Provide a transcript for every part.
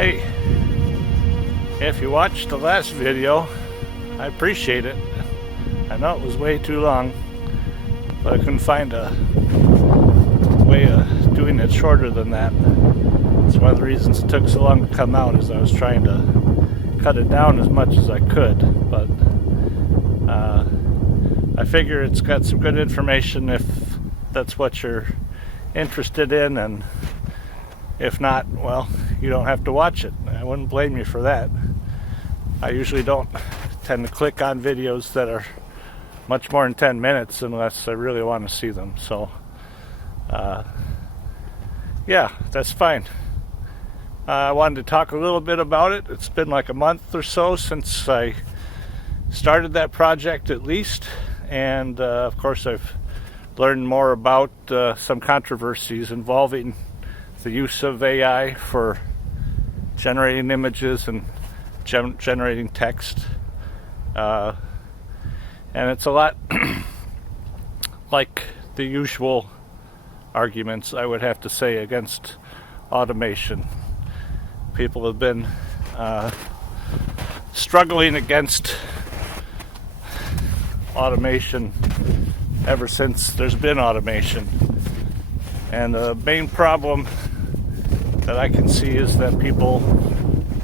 Hey, if you watched the last video, I appreciate it. I know it was way too long, but I couldn't find a way of doing it shorter than that. It's one of the reasons it took so long to come out, is I was trying to cut it down as much as I could, but I figure it's got some good information if that's what you're interested in, and if not, well, you don't have to watch it. I wouldn't blame you for that. I usually don't tend to click on videos that are much more than 10 minutes unless I really want to see them. So, yeah, that's fine. I wanted to talk a little bit about it. It's been like a month or so since I started that project, at least. And, of course, I've learned more about some controversies involving the use of AI for generating images and generating text. And it's a lot like the usual arguments, I would have to say, against automation. People have been struggling against automation ever since there's been automation. And the main problem that I can see is that people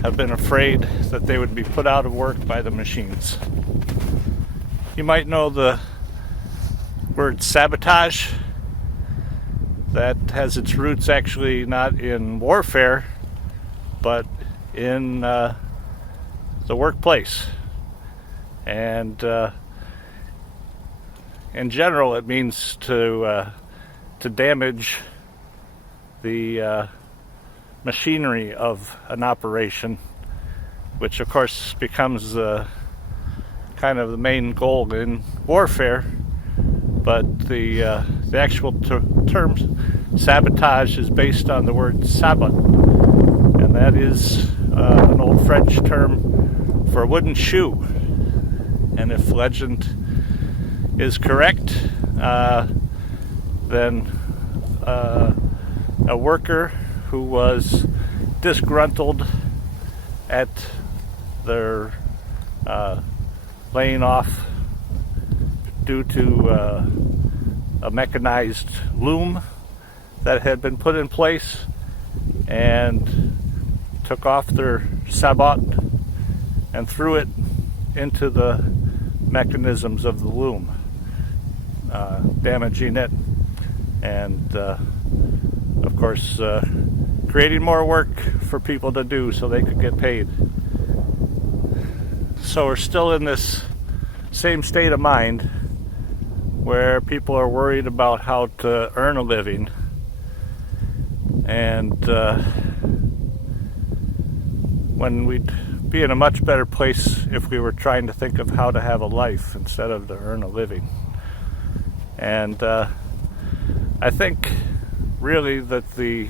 have been afraid that they would be put out of work by the machines. You might know the word sabotage. That has its roots actually not in warfare, but in the workplace. And in general, it means to damage the machinery of an operation, which of course becomes kind of the main goal in warfare. But the actual term sabotage is based on the word sabot, and that is an old French term for a wooden shoe. And if legend is correct, then a worker who was disgruntled at their laying off due to a mechanized loom that had been put in place, and took off their sabot and threw it into the mechanisms of the loom, damaging it, and of course creating more work for people to do so they could get paid. So we're still in this same state of mind where people are worried about how to earn a living, and when we'd be in a much better place if we were trying to think of how to have a life instead of to earn a living. And I think really that the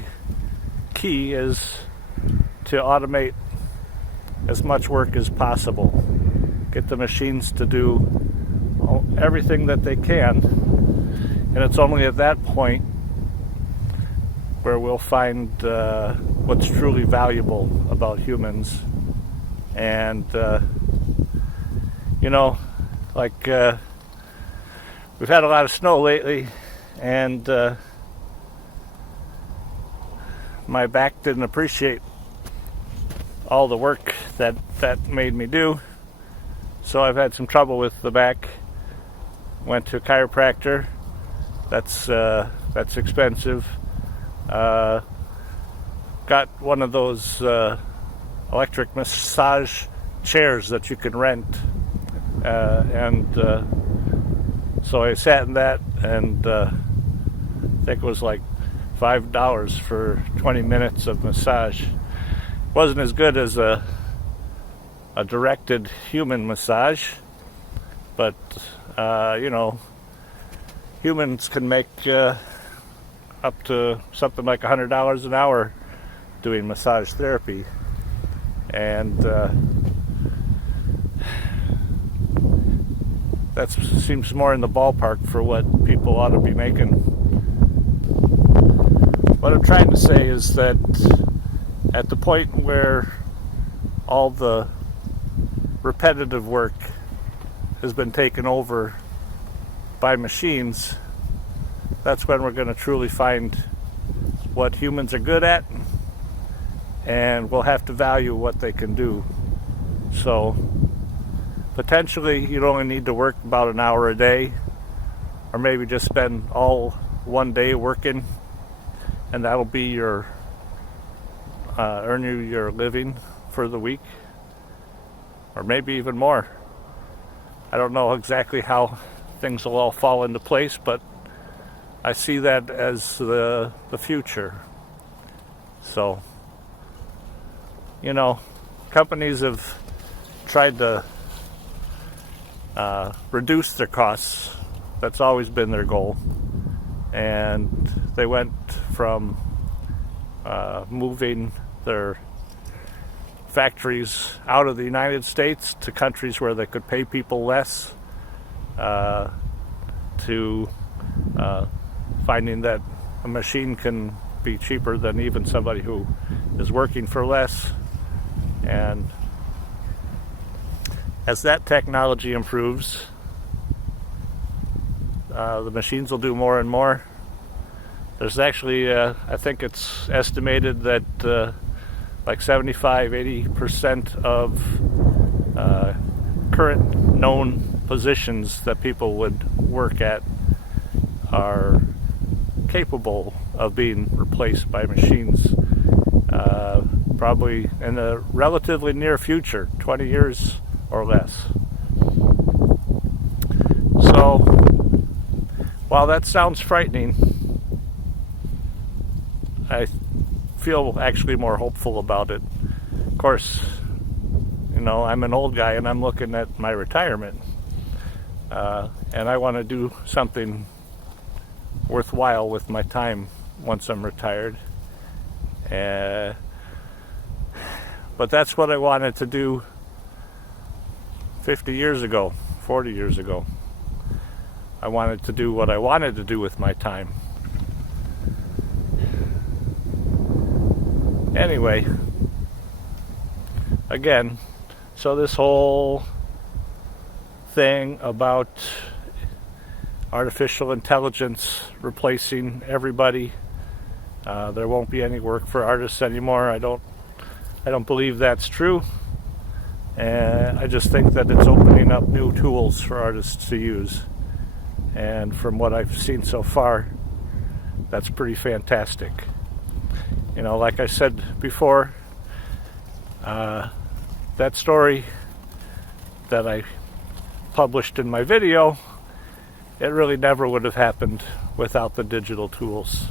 key is to automate as much work as possible. Get the machines to do everything that they can, and it's only at that point where we'll find what's truly valuable about humans. And like we've had a lot of snow lately, and my back didn't appreciate all the work that made me do, so I've had some trouble with the back. Went to a chiropractor. That's expensive. Got one of those electric massage chairs that you can rent, and so I sat in that, and I think it was like $5 for 20 minutes of massage. Wasn't as good as a directed human massage, but humans can make up to something like $100 an hour doing massage therapy, and that seems more in the ballpark for what people ought to be making. What I'm trying to say is that at the point where all the repetitive work has been taken over by machines, that's when we're going to truly find what humans are good at, and we'll have to value what they can do. So potentially you'd only need to work about an hour a day, or maybe just spend all one day working, and that'll be your earn you your living for the week, or maybe even more. I don't know exactly how things will all fall into place, but I see that as the future. So, you know, companies have tried to reduce their costs. That's always been their goal. And they went from moving their factories out of the United States to countries where they could pay people less, to finding that a machine can be cheaper than even somebody who is working for less. And as that technology improves, the machines will do more and more. There's actually, I think it's estimated that like 75-80% of current known positions that people would work at are capable of being replaced by machines, probably in the relatively near future, 20 years or less. So while that sounds frightening, I feel actually more hopeful about it. Of course, you know, I'm an old guy and I'm looking at my retirement, and I want to do something worthwhile with my time once I'm retired. But that's what I wanted to do 50 years ago, 40 years ago. I wanted to do what I wanted to do with my time. Anyway, again, so this whole thing about artificial intelligence replacing everybody, there won't be any work for artists anymore. I don't believe that's true, and I just think that it's opening up new tools for artists to use. And from what I've seen so far, that's pretty fantastic. You know, like I said before, that story that I published in my video, it really never would have happened without the digital tools.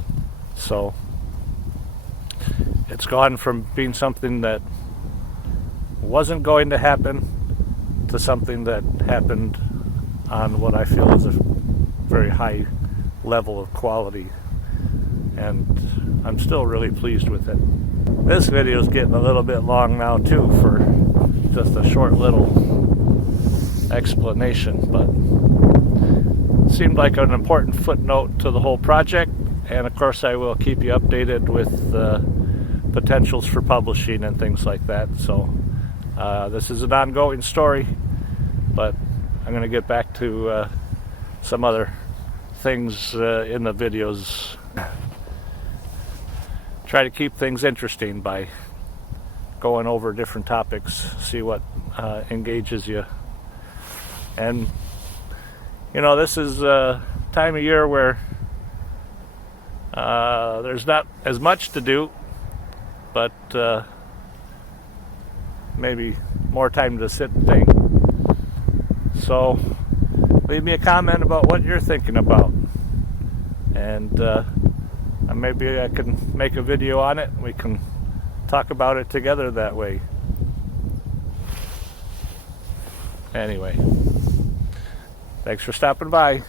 So it's gone from being something that wasn't going to happen to something that happened on what I feel is a very high level of quality, and I'm still really pleased with it. This video is getting a little bit long now too, for just a short little explanation, but it seemed like an important footnote to the whole project. And of course I will keep you updated with potentials for publishing and things like that. So this is an ongoing story, but I'm going to get back to some other things in the videos. Try to keep things interesting by going over different topics, see what engages you. And you know, this is a time of year where there's not as much to do, but maybe more time to sit and think. So leave me a comment about what you're thinking about, and maybe I can make a video on it and we can talk about it together that way. Anyway, thanks for stopping by.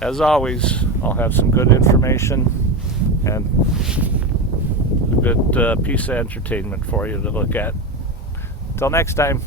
As always, I'll have some good information and a good piece of entertainment for you to look at. Till next time.